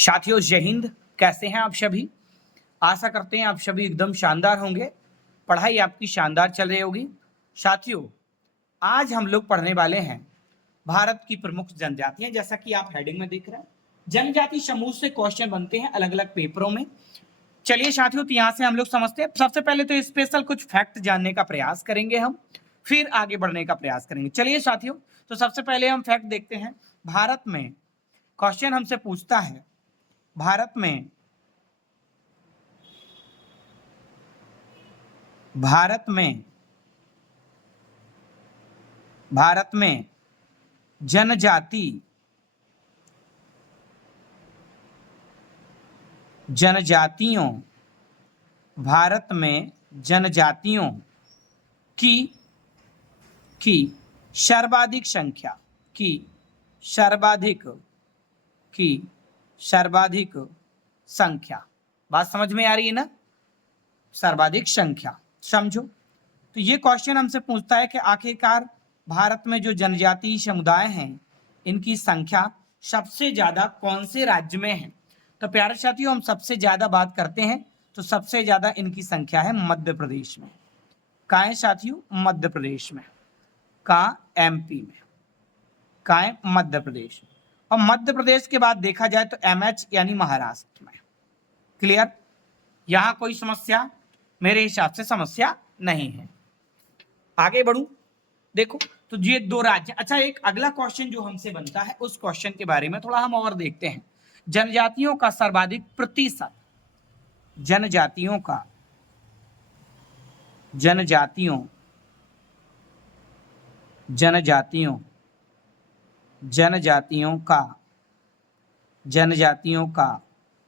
साथियों जय हिंद, कैसे हैं आप सभी। आशा करते हैं आप सभी एकदम शानदार होंगे, पढ़ाई आपकी शानदार चल रही होगी। साथियों आज हम लोग पढ़ने वाले हैं भारत की प्रमुख जनजातियां। जैसा कि आप हेडिंग में देख रहे हैं, जनजाति समूह से क्वेश्चन बनते हैं अलग अलग पेपरों में। चलिए साथियों, तो यहाँ से हम लोग समझते हैं। सबसे पहले तो स्पेशल कुछ फैक्ट जानने का प्रयास करेंगे हम, फिर आगे बढ़ने का प्रयास करेंगे। चलिए साथियों, तो सबसे पहले हम फैक्ट देखते हैं। भारत में क्वेश्चन हमसे पूछता है, भारत में जनजातियों की सर्वाधिक संख्या। बात समझ में आ रही है ना, सर्वाधिक संख्या समझो। तो ये क्वेश्चन हमसे पूछता है कि आखिरकार भारत में जो जनजातीय समुदाय हैं, इनकी संख्या सबसे ज्यादा कौन से राज्य में है। तो प्यारे साथियों, हम सबसे ज्यादा बात करते हैं तो सबसे ज्यादा इनकी संख्या है मध्य प्रदेश में। कहाँ है साथियों? मध्य प्रदेश में। कहाँ? एमपी में। कहाँ है? मध्य प्रदेश। और मध्य प्रदेश के बाद देखा जाए तो एमएच यानी महाराष्ट्र में। क्लियर? यहां कोई समस्या मेरे हिसाब से समस्या नहीं है। आगे बढ़ूं, देखो तो ये दो राज्य। अच्छा, एक अगला क्वेश्चन जो हमसे बनता है उस क्वेश्चन के बारे में थोड़ा हम और देखते हैं। जनजातियों का सर्वाधिक प्रतिशत, जनजातियों का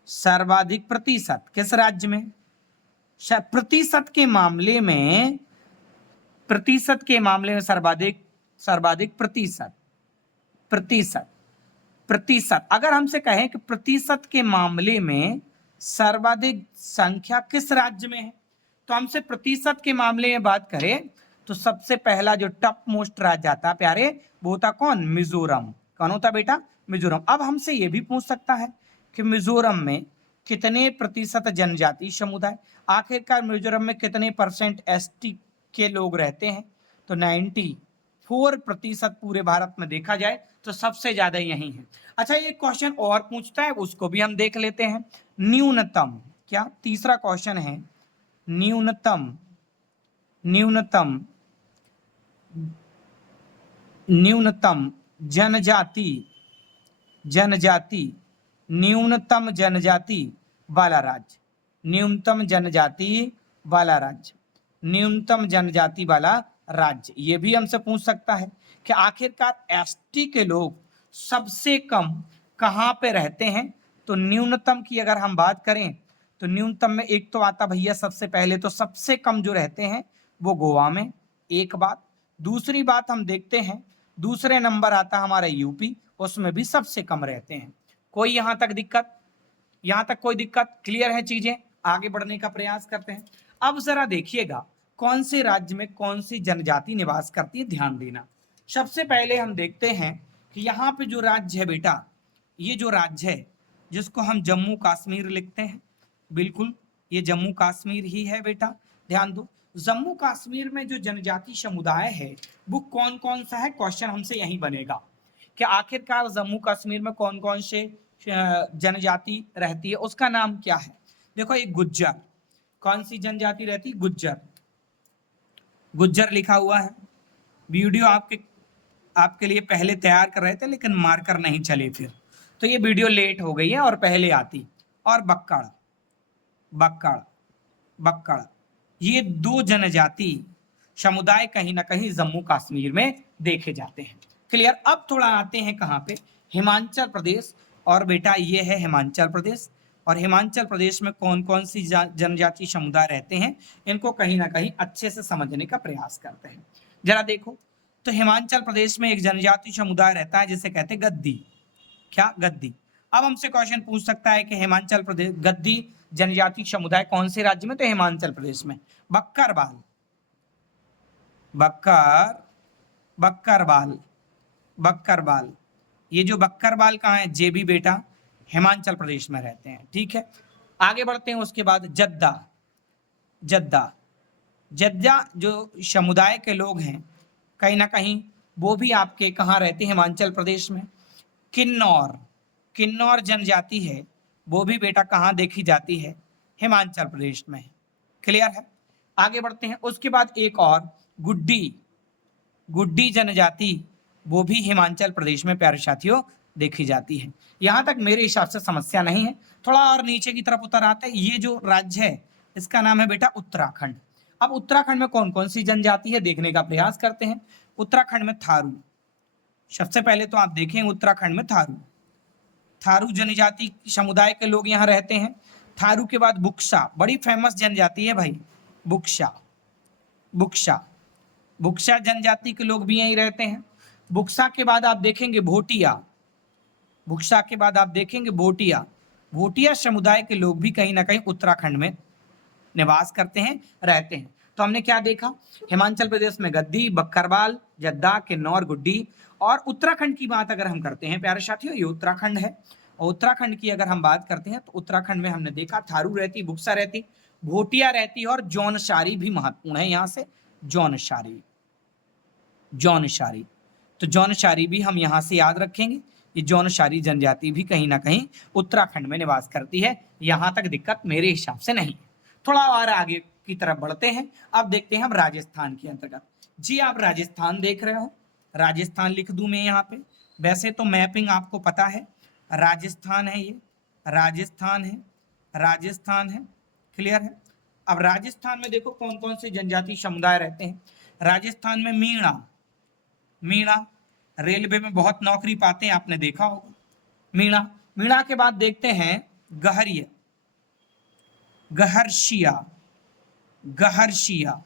सर्वाधिक प्रतिशत किस राज्य में? प्रतिशत के मामले में सर्वाधिक प्रतिशत अगर हमसे कहें कि प्रतिशत के मामले में सर्वाधिक संख्या किस राज्य में है, तो हमसे प्रतिशत के मामले में बात करें तो सबसे पहला जो टॉप मोस्ट राज्य आता है प्यारे, वो होता कौन? मिजोरम। कौन होता बेटा? मिजोरम। अब हमसे ये भी पूछ सकता है कि मिजोरम में कितने प्रतिशत जनजाति समुदाय, आखिरकार मिजोरम में कितने परसेंट एसटी के लोग रहते हैं? तो 94% पूरे भारत में देखा जाए तो सबसे ज्यादा यही है। अच्छा, ये क्वेश्चन और पूछता है, उसको भी हम देख लेते हैं। न्यूनतम, क्या तीसरा क्वेश्चन है, न्यूनतम जनजाति न्यूनतम जनजाति वाला राज्य, ये भी हमसे पूछ सकता है कि आखिरकार एसटी के लोग सबसे कम कहां पे रहते हैं। तो न्यूनतम की अगर हम बात करें तो न्यूनतम में एक तो आता भैया, सबसे पहले तो सबसे कम जो रहते हैं वो गोवा में, एक बात। दूसरी बात हम देखते हैं, दूसरे नंबर आता हमारा यूपी, उसमें भी सबसे कम रहते हैं। कोई यहां तक कोई दिक्कत? क्लियर है चीजें? आगे बढ़ने का प्रयास करते हैं। अब जरा देखिएगा कौन से राज्य में कौन सी जनजाति निवास करती है, ध्यान देना। सबसे पहले हम देखते हैं कि यहाँ पे जो राज्य है बेटा, ये जो राज्य है जिसको हम जम्मू कश्मीर लिखते हैं, बिल्कुल ये जम्मू कश्मीर ही है बेटा। ध्यान दो, जम्मू कश्मीर में जो जनजाति समुदाय है वो कौन कौन सा है, क्वेश्चन हमसे यही बनेगा कि आखिरकार जम्मू कश्मीर में कौन कौन से जनजाति रहती है, उसका नाम क्या है। देखो, एक गुज्जर, कौन सी जनजाति रहती है? गुज्जर लिखा हुआ है। वीडियो आपके लिए पहले तैयार कर रहे थे लेकिन मार्कर नहीं चले, फिर तो ये वीडियो लेट हो गई है और पहले आती। और बक्कड़, ये दो जनजाति समुदाय कहीं ना कहीं जम्मू कश्मीर में देखे जाते हैं। क्लियर? अब थोड़ा आते हैं कहां पे, हिमाचल प्रदेश। और बेटा ये है हिमाचल प्रदेश, और हिमाचल प्रदेश में कौन कौन सी जनजाति समुदाय रहते हैं, इनको कहीं ना कहीं अच्छे से समझने का प्रयास करते हैं। जरा देखो, तो हिमाचल प्रदेश में एक जनजाति समुदाय रहता है जिसे कहते हैं गद्दी। क्या? गद्दी। अब हमसे क्वेश्चन पूछ सकता है कि हिमाचल प्रदेश गद्दी जनजाति समुदाय कौन से राज्य में? तो हिमाचल प्रदेश में। बक्करवाल, ये जो बक्करवाल कहाँ है? जेबी बेटा, हिमाचल प्रदेश में रहते हैं। ठीक है, आगे बढ़ते हैं। उसके बाद जद्दा, जद्दा, जद्दा जो समुदाय के लोग हैं कहीं ना कहीं वो भी आपके कहाँ रहते हैं, हिमाचल प्रदेश में। किन्नौर, किन्नौर जनजाति है वो भी बेटा कहाँ देखी जाती है, हिमाचल प्रदेश में। क्लियर है, आगे बढ़ते हैं। उसके बाद एक और गुड्डी, गुड्डी जनजाति वो भी हिमाचल प्रदेश में प्यारे साथियों देखी जाती है। यहां तक मेरे हिसाब से समस्या नहीं है। थोड़ा और नीचे की तरफ उतर आते हैं। ये जो राज्य है इसका नाम है बेटा उत्तराखंड। अब उत्तराखंड में कौन कौन सी जनजाति है देखने का प्रयास करते हैं। उत्तराखंड में थारू, सबसे पहले तो आप देखें उत्तराखंड में थारू, थारू जनजाति समुदाय के लोग यहाँ रहते हैं। थारू के बाद बुक्सा, बड़ी फेमस जनजाति है भाई, बुक्सा, बुक्सा, बुक्सा जनजाति के लोग भी यहीं रहते हैं। बुक्सा के बाद आप देखेंगे भोटिया, बुक्सा के बाद आप देखेंगे भोटिया, भोटिया समुदाय के लोग भी कहीं ना कहीं उत्तराखंड में निवास करते हैं, रहते हैं। तो हमने क्या देखा, हिमाचल प्रदेश में गद्दी, बक्करवाल, जद्दा, किन्नौर, गुड्डी। और उत्तराखंड की बात अगर हम करते हैं प्यारे साथियों, ये उत्तराखंड है। और उत्तराखंड की अगर हम बात करते हैं तो उत्तराखंड में हमने देखा थारू रहती, बुक्सा रहती, भोटिया रहती और जौनसारी भी महत्वपूर्ण है यहाँ से, जौनसारी, जौनसारी। तो जौनसारी भी हम यहाँ से याद रखेंगे। ये जौनसारी जनजाति भी कहीं ना कहीं उत्तराखंड में निवास करती है। यहाँ तक दिक्कत मेरे हिसाब से नहीं है। थोड़ा और आगे की तरफ बढ़ते हैं। अब देखते हैं हम राजस्थान के अंतर्गत। जी आप राजस्थान देख रहे हो, राजस्थान लिख दूं मैं यहाँ पे। वैसे तो मैपिंग आपको पता है, राजस्थान है ये, राजस्थान है, राजस्थान है। क्लियर है। अब राजस्थान में देखो कौन कौन से जनजाति समुदाय रहते हैं। राजस्थान में मीणा, मीणा रेलवे में बहुत नौकरी पाते हैं, आपने देखा होगा मीणा। मीणा के बाद देखते हैं गहरिया, गहर्षिया, गहर्षिया,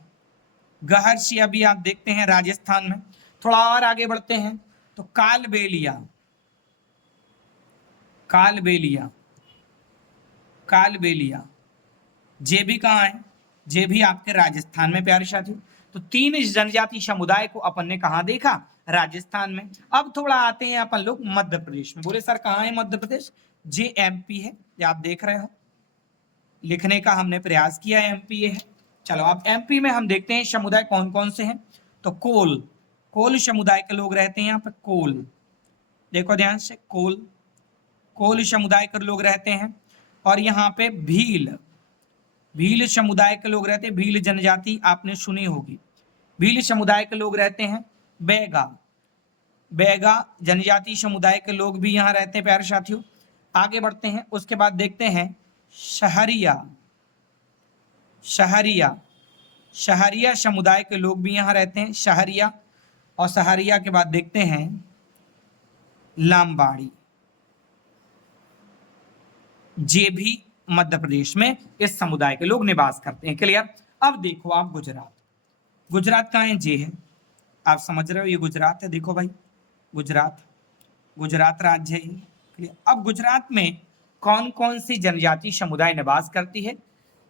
गहर्षिया भी आप देखते हैं राजस्थान में। थोड़ा और आगे बढ़ते हैं तो कालबेलिया, कालबेलिया, कालबेलिया, जे भी कहाँ है, जे भी आपके राजस्थान में प्यारे साथियों। तो तीन जनजाति समुदाय को अपन ने कहाँ देखा, राजस्थान में। अब थोड़ा आते हैं अपन लोग मध्य प्रदेश में। बोले सर कहाँ है मध्य प्रदेश, जे एमपी है, ये आप देख रहे हो, लिखने का हमने प्रयास किया है, एमपी है। चलो अब एमपी में हम देखते हैं समुदाय कौन कौन से हैं। तो कोल, कोल समुदाय के लोग रहते हैं यहाँ पे, कोल, देखो ध्यान से, कोल, कोल समुदाय के लोग रहते हैं। और यहाँ पे भील, भील समुदाय के लोग रहते हैं, भील जनजाति आपने सुनी होगी, भील समुदाय के लोग रहते हैं। बैगा, बैगा जनजाति समुदाय के लोग भी यहाँ रहते हैं प्यारे साथियों। आगे बढ़ते हैं। उसके बाद देखते हैं शहरिया, शहरिया, शहरिया समुदाय के लोग भी यहाँ रहते हैं, शहरिया। और शहरिया के बाद देखते हैं लामबाड़ी, जे भी मध्य प्रदेश में इस समुदाय के लोग निवास करते हैं। क्लियर। अब देखो आप गुजरात, गुजरात कहाँ है, जे है, आप समझ रहे हो ये गुजरात है। देखो भाई गुजरात, गुजरात राज्य है ये। क्लियर। अब गुजरात में कौन कौन सी जनजाति समुदाय निवास करती है,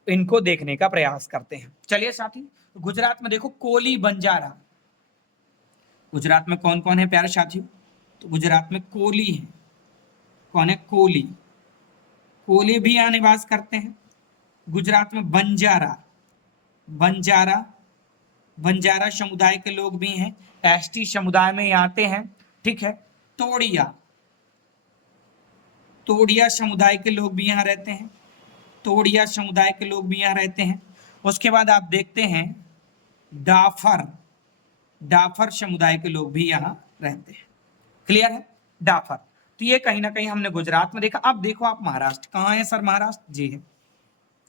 इनको देखने का प्रयास करते हैं। चलिए साथी, गुजरात में देखो कोली, बंजारा, गुजरात में कौन कौन है प्यारे साथियों, तो गुजरात में कोली है, कौन है, कोली, कोली भी यहाँ निवास करते हैं। गुजरात में बंजारा, बंजारा, बंजारा समुदाय के लोग भी हैं, एसटी समुदाय में आते हैं। ठीक है। तोड़िया, तोड़िया समुदाय के लोग भी यहाँ रहते हैं, तोड़िया समुदाय के लोग भी यहाँ रहते हैं। उसके बाद आप देखते हैं डाफर, डाफर समुदाय के लोग भी यहाँ रहते हैं। क्लियर है, डाफर। तो ये कहीं ना कहीं हमने गुजरात में देखा। अब देखो आप महाराष्ट्र, कहाँ है सर महाराष्ट्र, जी है,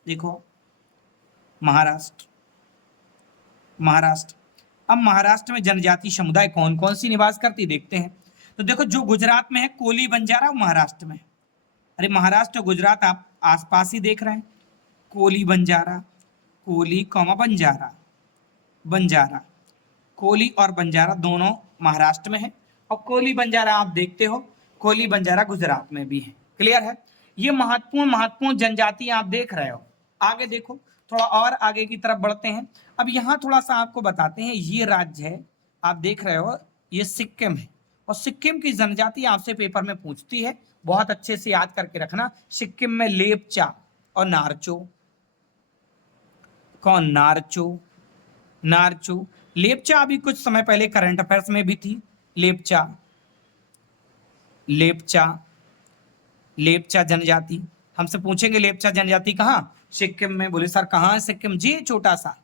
देखो महाराष्ट्र, महाराष्ट्र। अब महाराष्ट्र में जनजाति समुदाय कौन कौन सी निवास करती देखते हैं। तो देखो जो गुजरात में है कोली, बंजारा, महाराष्ट्र में, अरे महाराष्ट्र गुजरात आप आसपास ही देख रहे हैं, कोली बंजारा, कोली कौमा बंजारा, बंजारा, कोली और बंजारा दोनों महाराष्ट्र में है। और कोली बंजारा आप देखते हो, कोली बंजारा गुजरात में भी है। क्लियर है। ये महत्वपूर्ण महत्वपूर्ण जनजाति आप देख रहे हो। आगे देखो, थोड़ा और आगे की तरफ बढ़ते हैं। अब यहाँ थोड़ा सा आपको बताते हैं, ये राज्य है आप देख रहे हो, ये सिक्किम है। और सिक्किम की जनजाति आपसे पेपर में पूछती है, बहुत अच्छे से याद करके रखना। सिक्किम में लेपचा और नारचो। कौन? नारचो। नारचो। लेपचा अभी कुछ समय पहले करंट अफेयर्स में भी थी। लेपचा, लेपचा, लेपचा जनजाति। हमसे पूछेंगे लेपचा जनजाति कहाँ? सिक्किम में। बोले सर कहाँ है सिक्किम? जी छोटा सा,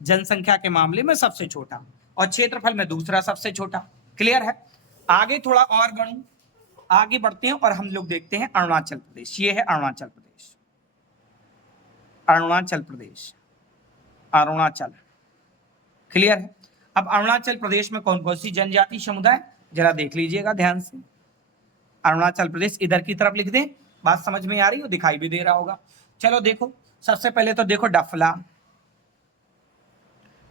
जनसंख्या के मामले में सबसे छोटा और क्षेत्रफल में दूसरा सबसे छोटा। क्लियर है? आगे थोड़ा और बढ़ूं, आगे बढ़ते हैं और हम लोग देखते हैं अरुणाचल प्रदेश। ये है अरुणाचल प्रदेश, अरुणाचल प्रदेश, अरुणाचल। क्लियर है? अब अरुणाचल प्रदेश में कौन कौन सी जनजाति समुदाय, जरा देख लीजिएगा ध्यान से। अरुणाचल प्रदेश इधर की तरफ लिख दें, बात समझ में आ रही हो? दिखाई भी दे रहा होगा। चलो देखो, सबसे पहले तो देखो डफला।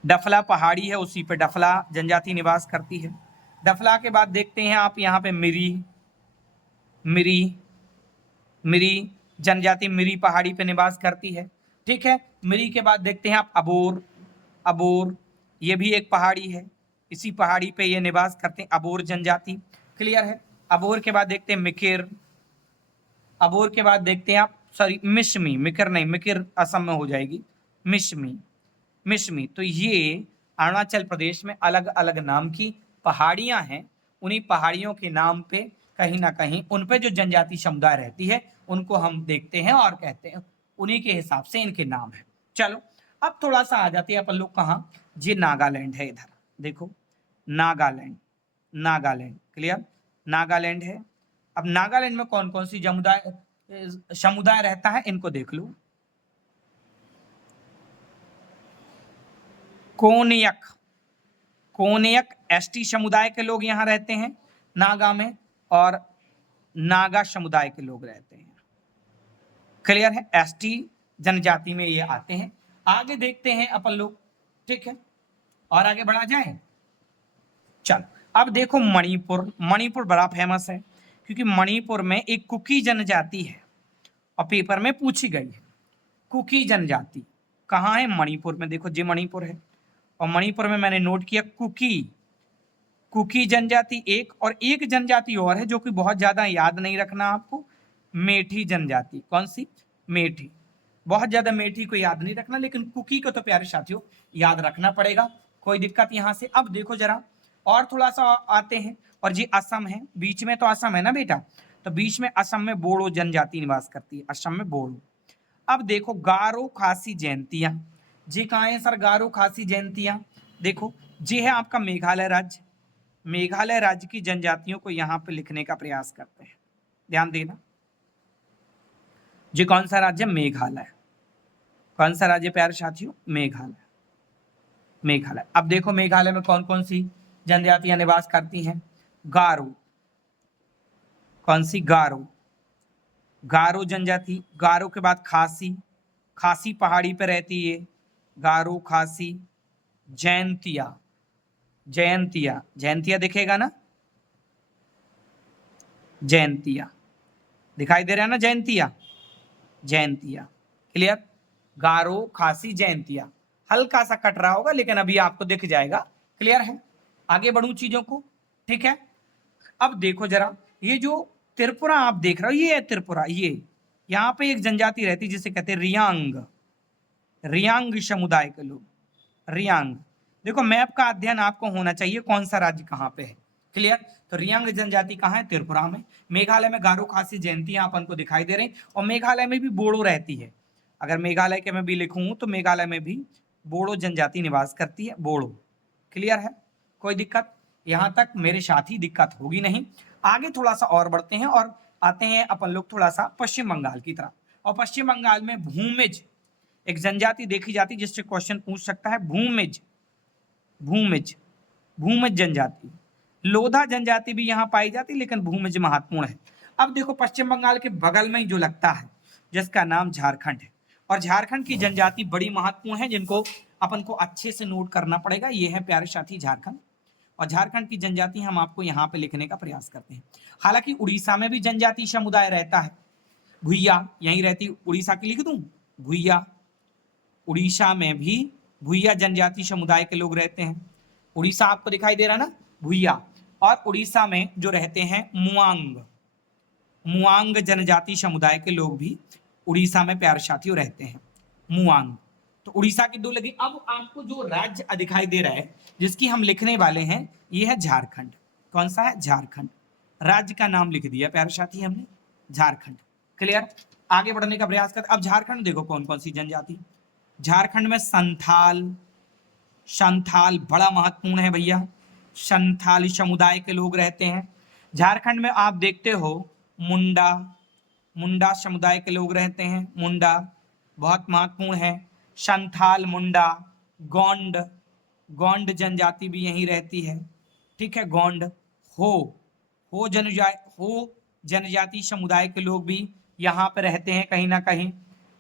डफला पहाड़ी है, उसी पे डफला जनजाति निवास करती है। डफला के बाद देखते हैं आप यहाँ पे मिरी, मिरी, मिरी जनजाति मिरी पहाड़ी पे निवास करती है। ठीक है? मिरी के बाद देखते हैं आप अबोर। अबोर ये भी एक पहाड़ी है, इसी पहाड़ी पे ये निवास करते हैं, अबोर जनजाति। क्लियर है? अबोर के बाद देखते हैं मिकिर। अबोर के बाद देखते हैं आप, सॉरी मिशमी, मिकिर नहीं, मिकिर असम में हो जाएगी, मिशमी, मिशमी। तो ये अरुणाचल प्रदेश में अलग अलग नाम की पहाड़ियां हैं। उन्हीं पहाड़ियों के नाम पे कहीं ना कहीं उन पे जो जनजाति समुदाय रहती है उनको हम देखते हैं और कहते हैं, उन्हीं के हिसाब से इनके नाम है। चलो अब थोड़ा सा आ जाते हैं अपन लोग कहाँ? जी नागालैंड है इधर, देखो नागालैंड, नागालैंड। क्लियर? नागालैंड है। अब नागालैंड में कौन कौन सी समुदाय रहता है इनको देख लो। कोनयक, कोनयक एसटी समुदाय के लोग यहाँ रहते हैं नागा में, और नागा समुदाय के लोग रहते हैं। क्लियर है? एसटी जनजाति में ये आते हैं। आगे देखते हैं अपन लोग। ठीक है? और आगे बढ़ा जाए। चल अब देखो मणिपुर। मणिपुर बड़ा फेमस है क्योंकि मणिपुर में एक कुकी जनजाति है और पेपर में पूछी गई है। कुकी जनजाति कहाँ है? मणिपुर में। देखो जी मणिपुर है, और मणिपुर में मैंने नोट किया कुकी, कुकी जनजाति एक, और एक जनजाति और है जो कि बहुत ज्यादा याद नहीं रखना आपको, मेठी जनजाति। कौन सी? मेठी। बहुत ज्यादा मेठी को याद नहीं रखना, लेकिन कुकी को तो प्यारे साथियों याद रखना पड़ेगा। कोई दिक्कत यहाँ से? अब देखो जरा और थोड़ा सा आते हैं, और जी असम है, बीच में तो असम है ना बेटा, तो बीच में असम में बोडो जनजाति निवास करती है, असम में बोडो। अब देखो गारो खासी जयंतियां। जी कहाँ है सर गारो खासी जयंतियां? देखो जी है आपका मेघालय राज्य। मेघालय राज्य की जनजातियों को यहाँ पे लिखने का प्रयास करते हैं, ध्यान देना। जी कौन सा राज्य? मेघालय। कौन सा राज्य प्यारे साथियों? मेघालय, मेघालय। अब देखो मेघालय में कौन कौन सी जनजातियां निवास करती हैं? गारो। कौन सी? गारो, गारो जनजाति। गारो के बाद खासी, खासी पहाड़ी पे रहती है, गारो खासी। जयंतिया, जयंतिया, जयंतिया दिखेगा ना? जयंतिया दिखाई दे रहा है ना? जयंतिया, जयंतिया। क्लियर? गारो खासी जयंतिया। हल्का सा कट रहा होगा लेकिन अभी आपको दिख जाएगा। क्लियर है? आगे बढ़ूं चीजों को। ठीक है? अब देखो जरा, ये जो त्रिपुरा आप देख रहे हो, ये है त्रिपुरा। ये यहाँ पे एक जनजाति रहती है जिसे कहते हैं रियांग, रियांग समुदाय के लोग, रियांग। देखो मैप का अध्ययन आपको होना चाहिए, कौन सा राज्य कहाँ पे है। क्लियर? तो रियांग जनजाति कहाँ है? त्रिपुरा में। मेघालय में गारो खासी जयंतियां अपन को दिखाई दे रही, और मेघालय में भी बोडो रहती है। अगर मेघालय के मैं भी लिखूं तो मेघालय में भी बोडो जनजाति निवास करती है, बोडो। क्लियर है? कोई दिक्कत? यहाँ तक मेरे साथ ही दिक्कत होगी नहीं। आगे थोड़ा सा और बढ़ते हैं और आते हैं अपन लोग थोड़ा सा पश्चिम बंगाल की तरफ। और पश्चिम बंगाल में भूमिज एक जनजाति देखी जाती है जिससे क्वेश्चन पूछ सकता है। भूमिज, भूमिज, भूमिज जनजाति। लोधा जनजाति भी यहाँ पाई जाती है, लेकिन भूमिज महत्वपूर्ण है। अब देखो पश्चिम बंगाल के बगल में ही जो लगता है जिसका नाम झारखंड है, और झारखंड की जनजाति बड़ी महत्वपूर्ण है जिनको अपन को अच्छे से नोट करना पड़ेगा। ये है प्यारे साथी झारखंड, और झारखंड की जनजाति हम आपको यहाँ पे लिखने का प्रयास करते हैं। हालांकि उड़ीसा में भी जनजाति समुदाय रहता है, भुइया यहीं रहती, उड़ीसा की लिख दूं, भुइया। उड़ीसा में भी भुइया जनजाति समुदाय के लोग रहते हैं। उड़ीसा आपको दिखाई दे रहा ना, भुइया। और उड़ीसा में जो रहते हैं मुआंग, मुआंग जनजाति समुदाय के लोग भी उड़ीसा में प्यारे साथियों रहते हैं। मुआंग, तो उड़ीसा की दो लगी। अब आपको जो राज्य दिखाई दे रहा है जिसकी हम लिखने वाले हैं, ये है झारखंड। कौन सा है? झारखंड। राज्य का नाम लिख दिया प्यारे साथी हमने, झारखंड। क्लियर? आगे बढ़ने का प्रयास करते। अब झारखंड देखो कौन कौन सी जनजाति। झारखंड में संथाल, संथाल बड़ा महत्वपूर्ण है भैया, संथाली समुदाय के लोग रहते हैं। झारखंड में आप देखते हो मुंडा, मुंडा समुदाय के लोग रहते हैं, मुंडा बहुत महत्वपूर्ण है। संथाल, मुंडा, गोंड, गोंड जनजाति भी यहीं रहती है, ठीक है, गोंड। हो जनजाति समुदाय के लोग भी यहाँ पे रहते हैं कहीं ना कहीं।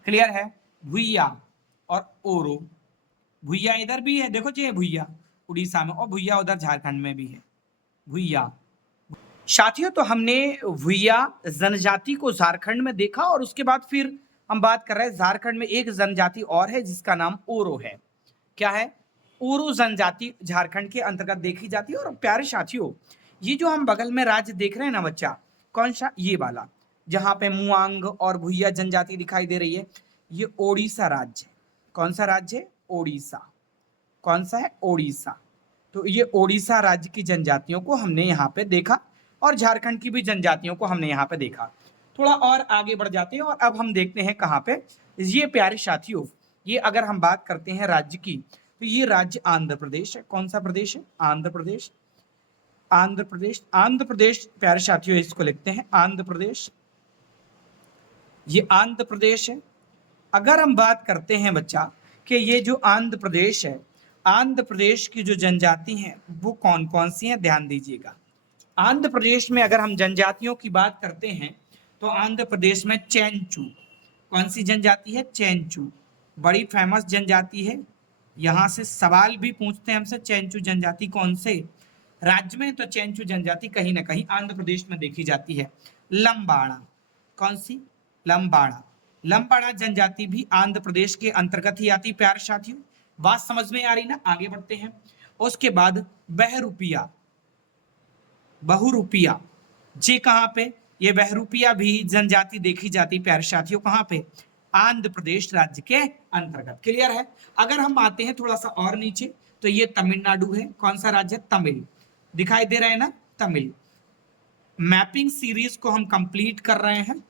क्लियर है? भुइया और ओरो, भुइया इधर भी है, देखो जी भुइया उड़ीसा में, और भुइया उधर झारखंड में भी है, भुइया। साथियों, तो हमने भुइया जनजाति को झारखंड में देखा, और उसके बाद फिर हम बात कर रहे हैं झारखंड में एक जनजाति और है जिसका नाम ओरो है। क्या है? ओरो जनजाति झारखंड के अंतर्गत देखी जाती है। और प्यारे साथियों, ये जो हम बगल में राज्य देख रहे हैं ना बच्चा, कौन सा? ये वाला, जहां पे मुआंग और भुइया जनजाति दिखाई दे रही है, ये ओडिशा राज्य है। कौन सा राज्य है? ओडिशा। कौन सा है? ओडिशा। तो ये ओडिशा राज्य की जनजातियों को हमने यहाँ पे देखा, और झारखंड की भी जनजातियों को हमने यहाँ पे देखा। थोड़ा और आगे बढ़ जाते हैं, और अब हम देखते हैं कहाँ पे। ये प्यारे साथियों, ये अगर हम बात करते हैं राज्य की, तो ये राज्य आंध्र प्रदेश है। कौन सा प्रदेश है? आंध्र प्रदेश। आंध्र प्रदेश, आंध्र प्रदेश प्यारे साथियों, इसको लिखते हैं आंध्र प्रदेश। ये आंध्र प्रदेश है। अगर हम बात करते हैं बच्चा कि ये जो आंध्र प्रदेश है, आंध्र प्रदेश की जो जनजाति हैं वो कौन कौन सी हैं, ध्यान दीजिएगा। आंध्र प्रदेश में अगर हम जनजातियों की बात करते हैं, तो आंध्र प्रदेश में चेंचू, कौन सी जनजाति है? चेंचू, बड़ी फेमस जनजाति है। यहाँ से सवाल भी पूछते हैं हमसे, चेंचू जनजाति कौन से राज्य में? तो चेंचू जनजाति कहीं ना कहीं आंध्र प्रदेश में देखी जाती है। लंबाड़ा, कौन सी? लंबाड़ा, लंबाड़ा जनजाति भी आंध्र प्रदेश के अंतर्गत ही आती। प्यारे साथियों, बात समझ में आ रही ना? आगे बढ़ते हैं। उसके बाद बहरूपिया, बहुरूपिया, जी कहाँ पे? ये बहरूपिया भी जनजाति देखी जाती प्यारे साथियों, कहाँ पे? आंध्र प्रदेश राज्य के अंतर्गत। क्लियर है? अगर हम आते हैं थोड़ा सा और नीचे, तो ये तमिलनाडु है। कौन सा राज्य? तमिल, दिखाई दे रहा है ना, तमिल। मैपिंग सीरीज को हम कंप्लीट कर रहे हैं।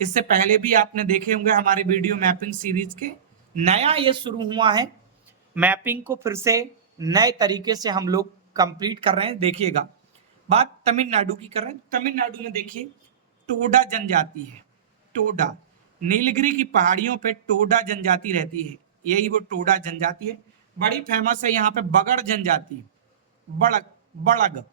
इससे पहले भी आपने देखे होंगे हमारे वीडियो मैपिंग सीरीज के। नया ये शुरू हुआ है, मैपिंग को फिर से नए तरीके से हम लोग कंप्लीट कर रहे हैं, देखिएगा। बात तमिलनाडु की कर रहे हैं। तमिलनाडु में देखिए टोडा जनजाति है, टोडा, नीलगिरी की पहाड़ियों पे टोडा जनजाति रहती है, यही वो टोडा जनजाति है। बड़ी फेमस है यहाँ पे बगड़ जनजाति, बड़ग, बड़ग,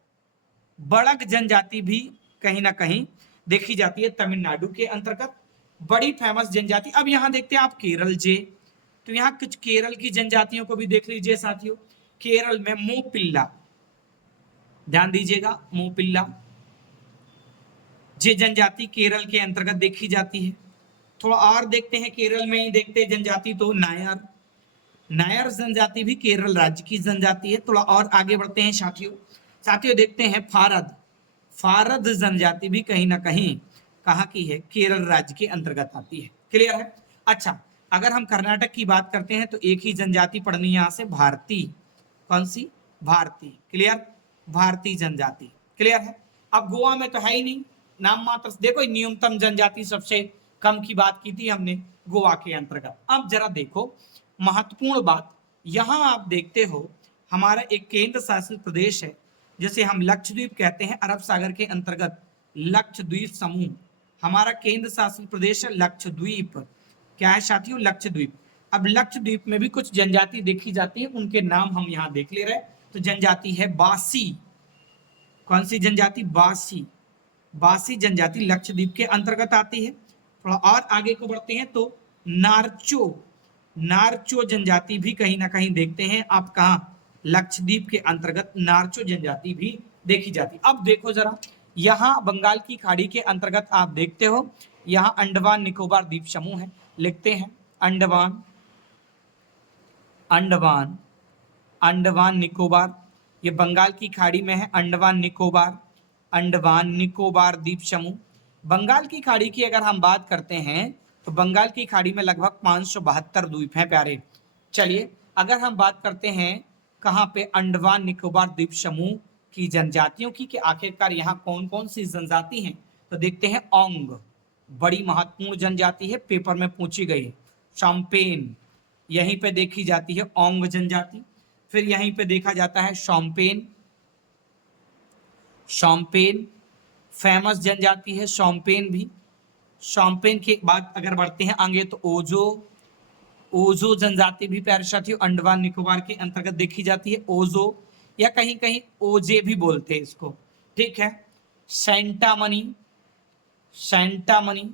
बड़ग जनजाति भी कहीं ना कहीं देखी जाती है तमिलनाडु के अंतर्गत, बड़ी फेमस जनजाति। अब यहाँ देखते हैं आप केरल जे, तो यहाँ कुछ केरल की जनजातियों को भी देख लीजिए साथियों। केरल में मोपिल्ला, ध्यान दीजिएगा, मोपिल्ला जे जनजाति केरल के अंतर्गत देखी जाती है। थोड़ा और देखते हैं, केरल में ही देखते हैं जनजाति, तो नायर, नायर जनजाति भी केरल राज्य की जनजाति है। थोड़ा और आगे बढ़ते हैं साथियों। साथियों देखते हैं फारद, फारद जनजाति भी कहीं ना कहीं कहाँ की है? केरल राज्य के अंतर्गत आती है। क्लियर है? अच्छा, अगर हम कर्नाटक की बात करते हैं तो एक ही जनजाति पढ़नी है यहाँ से, भारती। कौन सी? भारती। क्लियर? भारतीय जनजाति। क्लियर है? अब गोवा में तो है ही नहीं, नाम मात्र। देखो न्यूनतम जनजाति सबसे कम की बात की थी हमने गोवा के अंतर्गत। अब जरा देखो महत्वपूर्ण बात, यहाँ आप देखते हो हमारा एक केंद्र शासित प्रदेश है जिसे हम लक्षद्वीप कहते हैं, अरब सागर के अंतर्गत लक्षद्वीप समूह हमारा केंद्र शासित प्रदेश है, लक्षद्वीप। क्या है साथियों? लक्षद्वीप। अब लक्षद्वीप में भी कुछ जनजाति देखी जाती है, उनके नाम हम यहाँ देख ले रहे हैं। तो जनजाति है बासी, कौन सी जनजाति? बासी, बासी जनजाति लक्षद्वीप के अंतर्गत आती है। थोड़ा और आगे को बढ़ते हैं तो नारचो, नारचो जनजाति भी कहीं ना कहीं देखते हैं आप, कहाँ? लक्षद्वीप के अंतर्गत नारचो जनजाति भी देखी जाती। अब देखो जरा, यहाँ बंगाल की खाड़ी के अंतर्गत आप देखते हो, यहाँ अंडमान निकोबार द्वीप समूह है, लिखते हैं अंडमान, अंडमान, अंडमान निकोबार, ये बंगाल की खाड़ी में है। अंडमान निकोबार, अंडमान निकोबार द्वीप समूह, बंगाल की खाड़ी की अगर हम बात करते हैं तो बंगाल की खाड़ी में लगभग 572 द्वीप हैं प्यारे। चलिए अगर हम बात करते हैं कहाँ पे, अंडमान निकोबार द्वीप समूह की जनजातियों की, कि आखिरकार यहाँ कौन कौन सी जनजाति हैं, तो देखते हैं ओंग, बड़ी महत्वपूर्ण जनजाति है, पेपर में पूछी गई है। शॉम्पेन, यहीं पे देखी जाती है ओंग जनजाति। फिर यहीं पे देखा जाता है शॉम्पेन, शॉम्पेन फेमस जनजाति है शॉम्पेन भी। शॉम्पेन के बाद अगर बढ़ते हैं आगे तो ओजो, ओजो जनजाति भी प्यारे साथियों अंडमान निकोबार के अंतर्गत देखी जाती है, ओजो या कहीं कहीं ओजे भी बोलते हैं इसको, ठीक है। सेंटामनी, सेंटामनी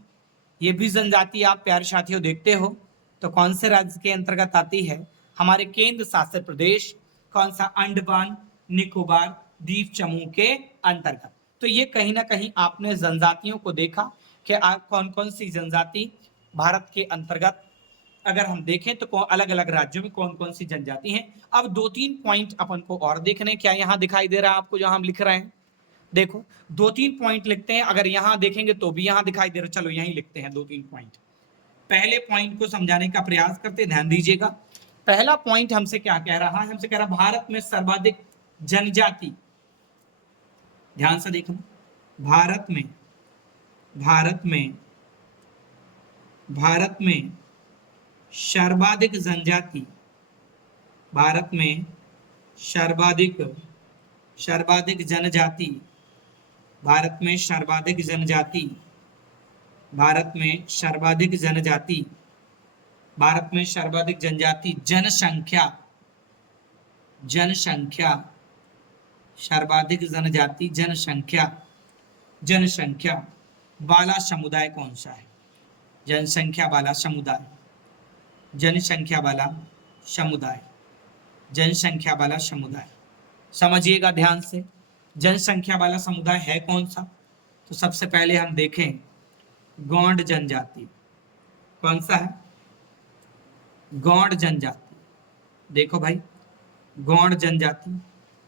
ये भी जनजाति आप प्यारे साथियों देखते हो तो कौन से राज्य के अंतर्गत आती है, हमारे केंद्र शासित प्रदेश कौन सा, अंडमान निकोबार द्वीप समूह के अंतर्गत। तो ये कहीं ना कहीं आपने जनजातियों को देखा कि कौन कौन सी जनजाति भारत के अंतर्गत अगर हम देखें तो अलग अलग राज्यों में कौन कौन सी जनजाति हैं। अब 2-3 पॉइंट अपन को और देखने, क्या यहाँ दिखाई दे रहा है आपको, जहां हम लिख रहे हैं देखो 2-3 पॉइंट लिखते हैं, अगर यहां देखेंगे तो भी यहां दिखाई दे रहा, चलो यहीं लिखते हैं 2-3 पॉइंट। पहले पॉइंट को समझाने का प्रयास करते, ध्यान दीजिएगा। पहला पॉइंट हमसे क्या कह रहा है, हमसे कह रहा भारत में सर्वाधिक जनजाति, ध्यान से देखना, भारत में सर्वाधिक जनजाति, भारत में सर्वाधिक जनजाति, भारत में सर्वाधिक जनजाति, भारत में सर्वाधिक जनजाति, भारत में सर्वाधिक जनजाति, जनसंख्या, जनसंख्या, सर्वाधिक जनजाति, जनसंख्या, जनसंख्या वाला समुदाय कौन सा है, जनसंख्या वाला समुदाय, जनसंख्या वाला समुदाय, जनसंख्या वाला समुदाय, समझिएगा ध्यान से, जनसंख्या वाला समुदाय है कौन सा, तो सबसे पहले हम देखें गौंड जनजाति, कौन सा है, गौंड जनजाति, देखो भाई गौंड जनजाति।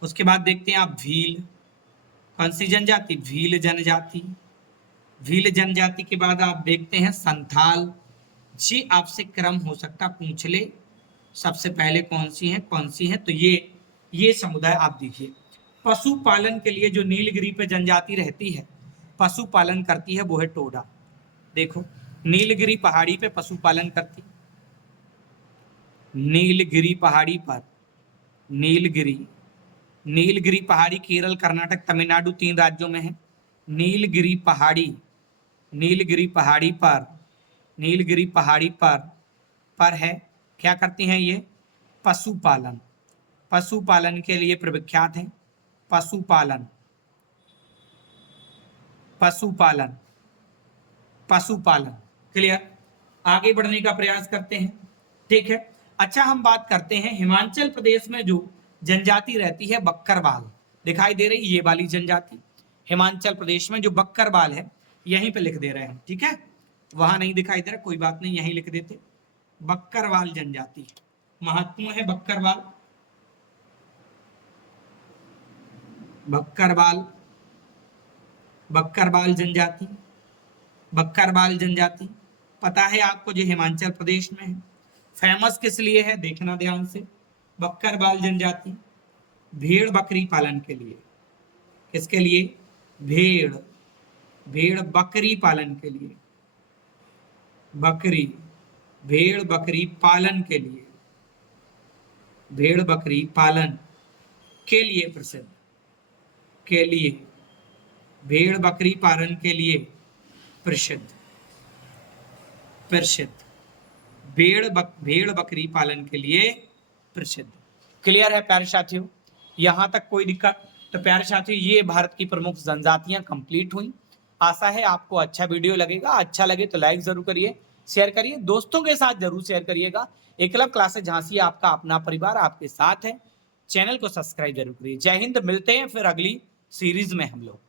उसके बाद देखते हैं आप भील, कौन सी जनजाति, भील जनजाति, भील जनजाति के बाद आप देखते हैं संथाल। जी आपसे क्रम हो सकता पूछ ले, सबसे पहले कौन सी है, तो ये समुदाय आप देखिए। पशुपालन के लिए जो नीलगिरी पे जनजाति रहती है, पशुपालन करती है, वो है टोडा। देखो नीलगिरी पहाड़ी पे पशुपालन करती, नीलगिरी पहाड़ी पर, नीलगिरी पहाड़ी केरल, कर्नाटक, तमिलनाडु 3 राज्यों में है। नीलगिरी पहाड़ी पर है, क्या करती हैं ये, पशुपालन के लिए प्रविख्यात है, पशुपालन, क्लियर। आगे बढ़ने का प्रयास करते हैं, ठीक है। अच्छा हम बात करते हैं हिमाचल प्रदेश में जो जनजाति रहती है बक्करवाल, दिखाई दे रही ये वाली जनजाति, हिमाचल प्रदेश में जो बक्करवाल है, यहीं पे लिख दे रहे हैं, ठीक है, वहां नहीं दिखाई दे रहा, कोई बात नहीं, यहीं लिख देते। बक्करवाल जनजाति महत्वपूर्ण है, बक्करवाल जनजाति पता है आपको, जो हिमाचल प्रदेश में है। फेमस किस लिए है, देखना ध्यान से, बक्करवाल जनजाति भेड़ बकरी पालन के लिए, किसके लिए, भेड़ बकरी पालन के लिए, भेड़ बकरी पालन के लिए, भेड़ बकरी पालन के लिए प्रसिद्ध, भेड़ बकरी पालन के लिए प्रसिद्ध, भेड़ बकरी पालन के लिए प्रसिद्ध। क्लियर है प्यारे साथियों, यहां तक कोई दिक्कत, तो प्यारे साथियों ये भारत की प्रमुख जनजातियां कंप्लीट हुई। आशा है आपको अच्छा वीडियो लगेगा, अच्छा लगे तो लाइक जरूर करिए, शेयर करिए, दोस्तों के साथ जरूर शेयर करिएगा। एकलव्य क्लासेस झांसी आपका अपना परिवार आपके साथ है, चैनल को सब्सक्राइब जरूर करिए। जय हिंद, मिलते हैं फिर अगली सीरीज में हम लोग।